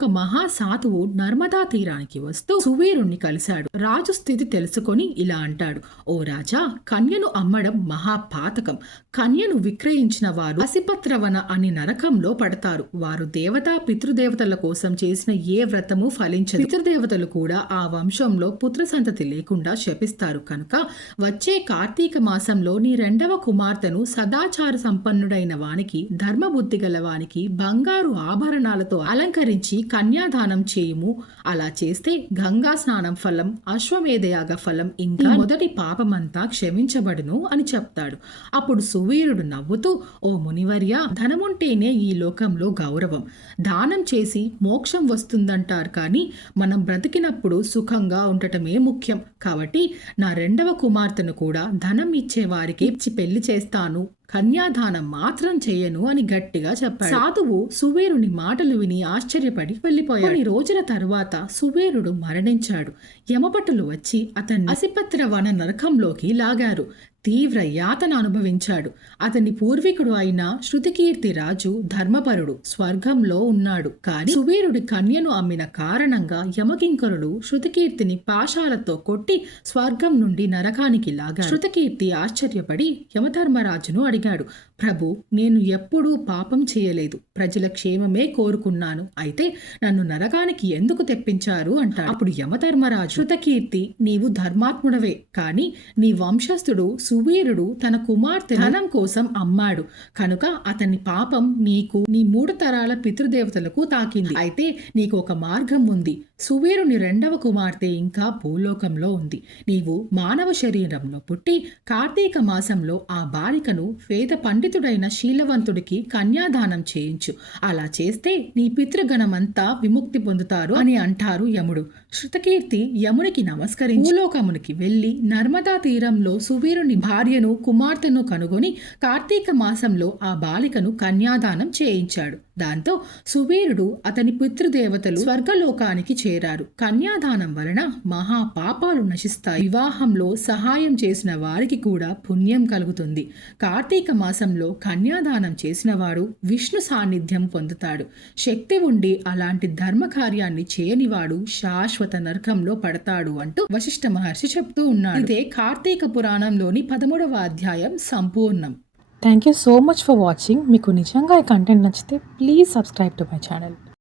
ఒక మహాసాధువు నర్మదా తీరానికి వస్తూ సువీరుణ్ణి కలిశాడు. రాజు స్థితి తెలుసుకొని ఇలా అంటాడు. ఓ రాజా కన్యను అమ్మడం మహాపాతకం. కన్యను విక్రయించిన వారు అసిపత్రవన అని నరకంలో పడతారు. వారు దేవతా పితృదేవతల కోసం చేసిన ఏ వ్రతము ఫలించదు. పితృదేవతలు కూడా ఆ వంశంలో పుత్ర సంతతి లేకుండా శపిస్తారు. కనుక వచ్చే కార్తీక మాసంలో నీ రెండవ కుమార్తెను సదాచార సంపన్నుడైన వానికి ధర్మబుద్ధి గల వానికి బంగారు ఆభరణాలతో అలంకరించి కన్యాదానం చేయుము. అలా చేస్తే గంగా స్నానం ఫలం అశ్వమేధయాగ ఫలం ఇంకా మొదటి పాపమంతా క్షమించబడును అని చెప్తాడు. అప్పుడు సువీరుడు నవ్వుతూ ఓ మునివర్య ధనముంటేనే ఈ లోకంలో గౌరవం. దానం చేసి మోక్షం వస్తుందంటారు కానీ మనం బ్రతికినప్పుడు సుఖంగా ఉండటమే ముఖ్యం. కాబట్టి నా రెండవ కుమార్తెను కూడా ధనం ఇచ్చే వారికి ఇచ్చి పెళ్ళి చేస్తాను కన్యాదానం మాత్రం చేయను అని గట్టిగా చెప్పాడు. సాధువు సువీరుని మాటలు విని ఆశ్చర్యపడి వెళ్ళిపోయాడు కొన్ని రోజుల తరువాత సువీరుడు మరణించాడు. యమపట్టులు వచ్చి అతన్ని అసిపత్ర వన నరకంలోకి లాగారు. తీవ్ర యాతన అనుభవించాడు. అతని పూర్వీకుడు అయిన శృతికీర్తి రాజు ధర్మపరుడు స్వర్గంలో ఉన్నాడు. కానీ సువీరుడి కన్యను అమ్మిన కారణంగా యమకింకరుడు శృతికీర్తిని పాశాలతో కొట్టి స్వర్గం నుండి నరకానికి లాగా శృతకీర్తి ఆశ్చర్యపడి యమధర్మరాజును అడిగాడు ప్రభు నేను ఎప్పుడూ పాపం చేయలేదు. ప్రజల క్షేమమే కోరుకున్నాను. అయితే నన్ను నరకానికి ఎందుకు తెప్పించారు అంటాడు. అప్పుడు యమధర్మరాజు శృతకీర్తి నీవు ధర్మాత్ముడవే. కానీ నీ వంశస్థుడు సువీరుడు తన కుమార్తె ధనం కోసం అమ్మాడు. కనుక అతని పాపం నీకు నీ మూడు తరాల పితృదేవతలకు తాకింది. అయితే నీకు ఒక మార్గం ఉంది. సువీరుని రెండవ కుమార్తె ఇంకా భూలోకంలో ఉంది. నీవు మానవ శరీరంలో పుట్టి కార్తీక మాసంలో ఆ బాలికను వేద పండితుడైన శీలవంతుడికి కన్యాదానం చేయించు. అలా చేస్తే నీ పితృగణమంతా విముక్తి పొందుతారు అని అంటారు యముడు. శృతకీర్తి యమునికి నమస్కరించి భూలోకమునికి వెళ్ళి నర్మదా తీరంలో సువీరుని భార్యను కుమార్తెను కనుగొని కార్తీక మాసంలో ఆ బాలికను కన్యాదానం చేయించాడు. దాంతో సువీరుడు అతని పితృదేవతలు స్వర్గలోకానికి చేరారు. కన్యాదానం వలన మహా పాపాలు నశిస్తాయి. వివాహంలో సహాయం చేసిన వారికి కూడా పుణ్యం కలుగుతుంది. కార్తీక మాసంలో కన్యాదానం చేసినవాడు విష్ణు సాన్నిధ్యం పొందుతాడు. శక్తి ఉండి అలాంటి ధర్మ కార్యాన్ని చేయనివాడు శాశ్వత నరకంలో పడతాడు అంటూ వశిష్ఠ మహర్షి చెప్తూ ఉన్నాడు. ఇదే కార్తీక పురాణంలోని పదమూడవ అధ్యాయం సంపూర్ణం. Thank you so much for watching మీకు నిజంగా ఈ కంటెంట్ నచ్చితే please subscribe to my channel